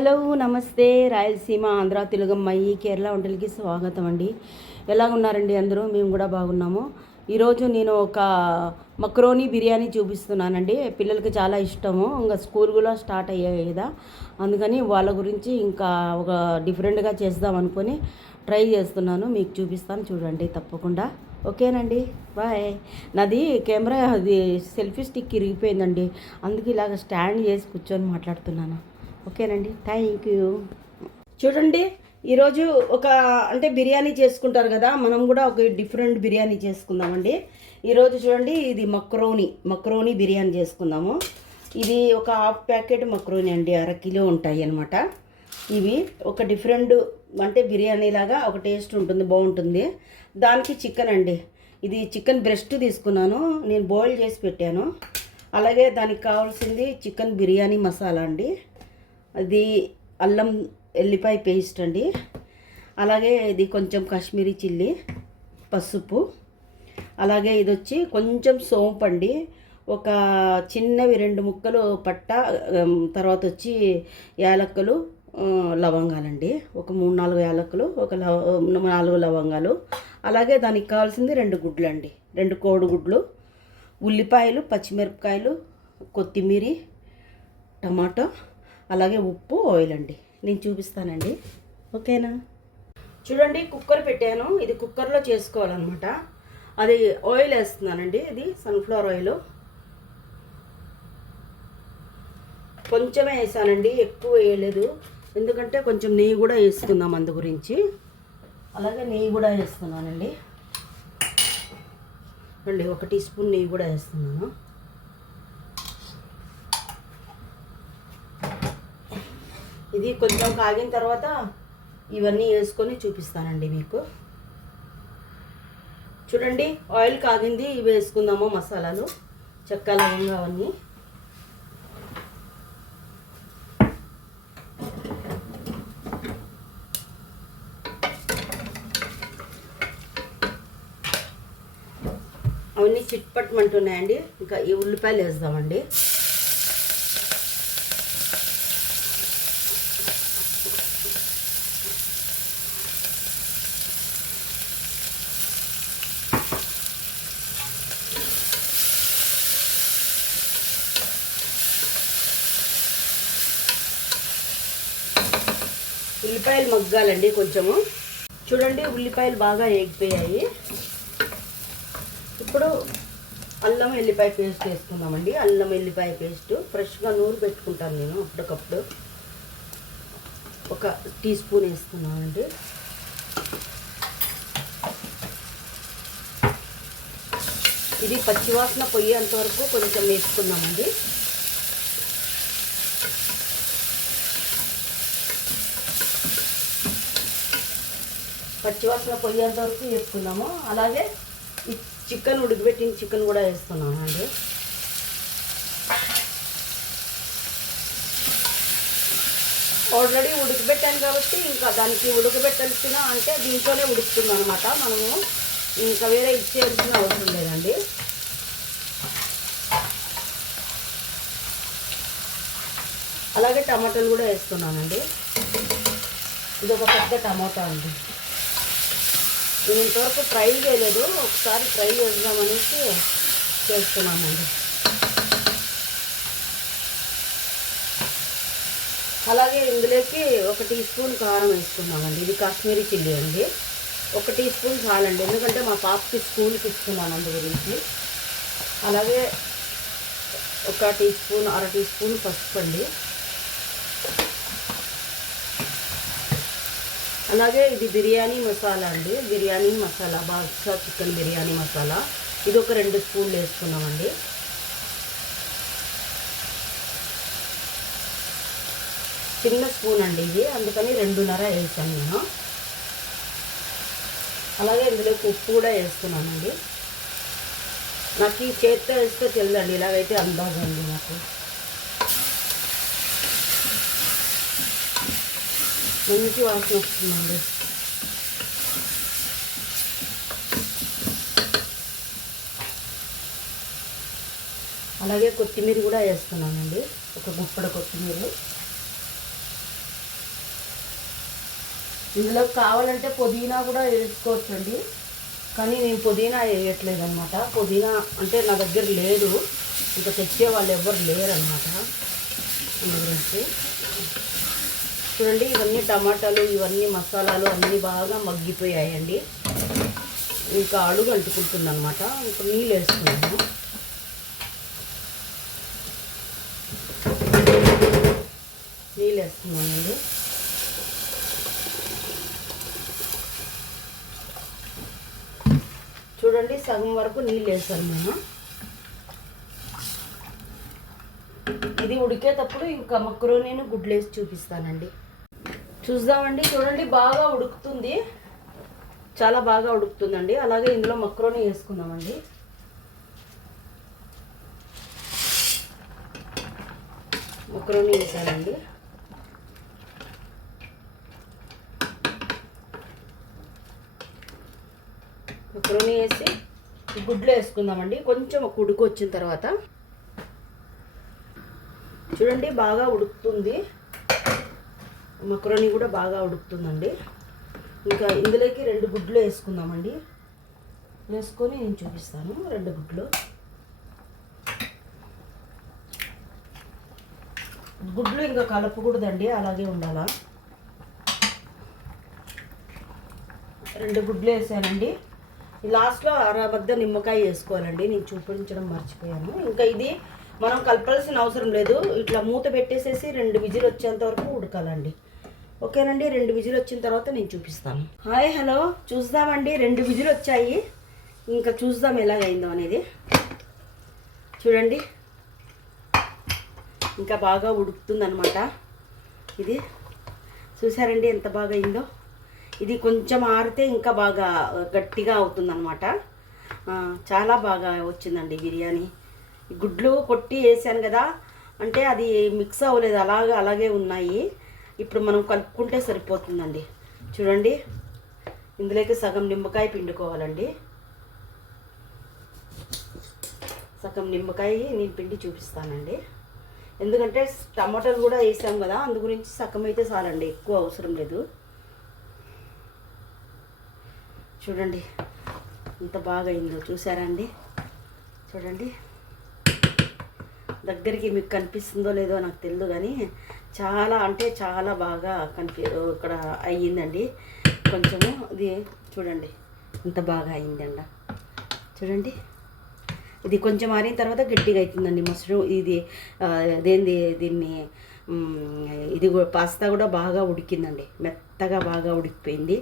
Hello నమస్తే రాయలసీమ ఆంధ్ర తెలుగమ్మాయి కేరళ వంటలకి స్వాగతం అండి. ఎలా ఉన్నారండి అందరూ? మేము కూడా బాగున్నాము. ఈరోజు నేను ఒక మక్రోనీ బిర్యానీ చూపిస్తున్నానండి. పిల్లలకి చాలా ఇష్టము, ఇంకా స్కూల్ కూడా స్టార్ట్ అయ్యాయి కదా, అందుకని వాళ్ళ గురించి ఇంకా ఒక డిఫరెంట్గా చేద్దాం అనుకొని ట్రై చేస్తున్నాను. మీకు చూపిస్తాను, చూడండి తప్పకుండా. ఓకేనండి, బాయ్. నాది కెమెరా అది సెల్ఫీ స్టిక్ ఇరిగిపోయిందండి, అందుకే ఇలాగ స్టాండ్ చేసి కూర్చొని మాట్లాడుతున్నాను. ఓకేనండి, థ్యాంక్ యూ. చూడండి, ఈరోజు ఒక అంటే బిర్యానీ చేసుకుంటారు కదా, మనం కూడా ఒక డిఫరెంట్ బిర్యానీ చేసుకుందామండి. ఈరోజు చూడండి, ఇది మక్రోనీ బిర్యానీ చేసుకుందాము. ఇది ఒక హాఫ్ ప్యాకెట్ మక్రోనీ అండి, 1/2 కిలో ఉంటాయి అన్నమాట. ఇవి ఒక డిఫరెంట్ అంటే బిర్యానీ లాగా ఒక టేస్ట్ ఉంటుంది, బాగుంటుంది. దానికి చికెన్ అండి, ఇది చికెన్ బ్రెస్ట్ తీసుకున్నాను, నేను బాయిల్ చేసి పెట్టాను. అలాగే దానికి కావాల్సింది చికెన్ బిర్యానీ మసాలా అండి, అది అల్లం ఎల్లిపాయ పేస్ట్ అండి, అలాగే ఇది కొంచెం కాశ్మీరీ చిల్లీ, పసుపు, అలాగే ఇది వచ్చి కొంచెం సోంపు అండి, ఒక చిన్నవి 2 ముక్కలు పట్ట, తర్వాత వచ్చి యాలక్కలు, లవంగాలండి, ఒక 3-4 యాలక్కలు, ఒక 4 లవంగాలు. అలాగే దానికి కావాల్సింది 2 గుడ్లు అండి, 2 కోడిగుడ్లు, ఉల్లిపాయలు, పచ్చిమిరపకాయలు, కొత్తిమీర, టమాటో, అలాగే ఉప్పు, ఆయిల్ అండి. నేను చూపిస్తానండి, ఓకేనా? చూడండి, కుక్కర్ పెట్టాను, ఇది కుక్కర్లో చేసుకోవాలన్నమాట. అది ఆయిల్ వేస్తున్నానండి, ఇది సన్ఫ్లవర్ ఆయిల్ కొంచెమే వేసానండి, ఎక్కువ వేయలేదు, ఎందుకంటే కొంచెం నెయ్యి కూడా వేసుకుందాం అందు గురించి. అలాగే నెయ్యి కూడా వేస్తున్నానండి అండి, 1 టీ స్పూన్ నెయ్యి కూడా వేస్తున్నాను. ఇది కొంచెం కాగిన తర్వాత ఇవన్నీ వేసుకొని చూపిస్తానండి మీకు. చూడండి, ఆయిల్ కాగింది, ఇవి వేసుకుందాము మసాలాలు, చెక్క, లవంగా అవన్నీ. అవన్నీ చిట్పట్టమంటున్నాయండి. ఇంకా ఈ ఉల్లిపాయలు వేద్దామండి. ఉల్లిపాయలు మగ్గాలండి కొంచెము. చూడండి, ఉల్లిపాయలు బాగా వేగిపోయాయి. ఇప్పుడు అల్లం ఎల్లిపాయ పేస్ట్ వేసుకుందామండి. అల్లం ఎల్లిపాయ పేస్ట్ ఫ్రెష్గా నూరు పెట్టుకుంటాను నేను అప్పటికప్పుడు. 1 టీ స్పూన్ వేస్తున్నానండి. ఇది పచ్చివాసన పోయేంత వరకు కొంచెం వేసుకుందామండి. పచ్చివాసన పోయేంత వరకు వేసుకుందాము. అలాగే ఈ చికెన్, ఉడకబెట్టిన చికెన్ కూడా వేస్తున్నాను అండి. ఆల్రెడీ ఉడకబెట్టాను కాబట్టి ఇంకా దానికి ఉడకబెట్టాల్సిన అంటే దీంట్లోనే ఉడుకుతుంది అనమాట, మనము ఇంకా వేరే ఇచ్చేయాల్సిన అవసరం లేదండి. అలాగే టమాటాలు కూడా వేస్తున్నానండి. ఇది ఒక పెద్ద టమాటా అండి, నేను ఇంతవరకు ట్రై చేయలేదు, ఒకసారి ట్రై చేద్దామనేసి చేస్తున్నానండి. అలాగే ఇందులోకి 1 టీ స్పూన్ కారం వేసుకున్నామండి. ఇది కాశ్మీరీ చిల్లీ అండి, 1 టీ స్పూన్ చాలండి, ఎందుకంటే మా పాపకి స్కూల్కి ఇస్తున్నాను అందు గురించి. అలాగే 1 టీ స్పూన్, 1/2 టీ స్పూన్ పసుపు అండి. అలాగే ఇది బిర్యానీ మసాలా అండి, బిర్యానీ మసాలా, బాద్షా చికెన్ బిర్యానీ మసాలా, ఇది ఒక 2 స్పూన్లు వేసుకున్నామండి. చిన్న స్పూన్ అండి ఇది, అందుకని 2.5 వేసాను నేను. అలాగే ఇందులోకి ఉప్పు కూడా వేస్తున్నానండి. నాకు ఈ చేత్తో వేస్తే తెలియదండి, ఇలాగైతే అందాజండి నాకు. మంచి వాసన వస్తుందండి. అలాగే కొత్తిమీర కూడా వేస్తున్నానండి, ఒక గుప్పడ కొత్తిమీర. ఇందులో కావాలంటే పుదీనా కూడా వేసుకోవచ్చండి, కానీ నేను పుదీనా వేయట్లేదు అనమాట. పుదీనా అంటే నా దగ్గర లేదు, ఇంకా తెచ్చే వాళ్ళు ఎవరు లేరనమాట. అందుగురించి చూడండి, ఇవన్నీ టమాటాలు ఇవన్నీ మసాలాలు అన్నీ బాగా మగ్గిపోయాయండి. ఇంకా అడుగు అంటుకుంటుంది అనమాట. ఇంకా నీళ్ళు వేసుకున్నాను. నీళ్ళు వేసుకున్నానండి. చూడండి, సగం వరకు నీళ్ళు వేసాను నేను. ఇది ఉడికేటప్పుడు ఇంకా మక్రోనీని గుడ్లు వేసి చూపిస్తానండి. చూద్దామండి. చూడండి, బాగా ఉడుకుతుంది, చాలా బాగా ఉడుకుతుందండి. అలాగే ఇందులో మక్రోనీ వేసుకుందామండి. మక్రోనీ వేసానండి. మక్రోనీ వేసి గుడ్లు వేసుకుందామండి. కొంచెం ఒక ఉడుకు వచ్చిన తర్వాత చూడండి, బాగా ఉడుకుతుంది. మక్రోనీ కూడా బాగా ఉడుకుతుందండి. ఇంకా ఇందులోకి 2 గుడ్లు వేసుకుందామండి. వేసుకొని నేను చూపిస్తాను. 2 గుడ్లు. గుడ్లు ఇంకా కలపకూడదండి, అలాగే ఉండాలా. 2 గుడ్లు వేసానండి. లాస్ట్లో అరబద్ద నిమ్మకాయ వేసుకోవాలండి. నేను చూపించడం మర్చిపోయాను. ఇంకా ఇది మనం కలపాల్సిన అవసరం లేదు. ఇట్లా మూత పెట్టేసేసి 2 విజిల్ వచ్చేంత వరకు ఉడకాలండి. ఓకేనండి. 2 విజిల్ వచ్చిన తర్వాత నేను చూపిస్తాను. Hi, hello. చూద్దామండి, 2 విజిల్ వచ్చాయి. ఇంకా చూద్దాం ఎలాగైందో అనేది. చూడండి, ఇంకా బాగా ఉడుకుతుందన్నమాట. ఇది చూసారండి ఎంత బాగా అయిందో. ఇది కొంచెం ఆరితే ఇంకా బాగా గట్టిగా అవుతుందన్నమాట. చాలా బాగా వచ్చిందండి బిర్యానీ. గుడ్లు కొట్టి వేసాను కదా, అంటే అది మిక్స్ అవ్వలేదు, అలాగే ఉన్నాయి. ఇప్పుడు మనం కలుపుకుంటే సరిపోతుందండి. చూడండి, ఇందులోకి సగం నిమ్మకాయ పిండుకోవాలండి. సగం నిమ్మకాయ నేను పిండి చూపిస్తానండి. ఎందుకంటే టమాటాలు కూడా వేసాం కదా, అందు గురించి సగం అయితే చాలండి, ఎక్కువ అవసరం లేదు. చూడండి ఎంత బాగా అయిందో. చూసారా అండి? చూడండి, దగ్గరికి మీకు కనిపిస్తుందో లేదో నాకు తెలియదు, కానీ చాలా అంటే చాలా బాగా ఇక్కడ అయ్యిందండి. కొంచెము ఇది చూడండి ఎంత బాగా అయిందండి. చూడండి, ఇది కొంచెం మారిన తర్వాత గట్టిగా అవుతుందండి మష్రూమ్. ఇది దీన్ని ఇది పాస్తా కూడా బాగా ఉడికిందండి, మెత్తగా బాగా ఉడికిపోయింది.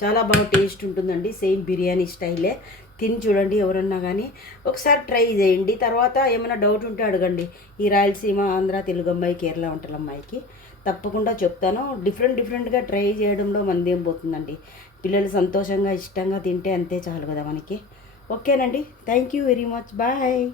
చాలా బాగా టేస్ట్ ఉంటుందండి, సేమ్ బిర్యానీ స్టైలే. తిని చూడండి ఎవరన్నా కానీ, ఒకసారి ట్రై చేయండి. తర్వాత ఏమైనా డౌట్ ఉంటే అడగండి. ఈ రాయలసీమ, ఆంధ్ర, తెలుగు అమ్మాయి, కేరళ వంటల అమ్మాయికి తప్పకుండా చెప్తాను. డిఫరెంట్గా ట్రై చేయడంలో మంది ఏం పోతుందండి. పిల్లలు సంతోషంగా ఇష్టంగా తింటే అంతే చాలు కదా మనకి. ఓకేనండి. Thank you very much. Bye.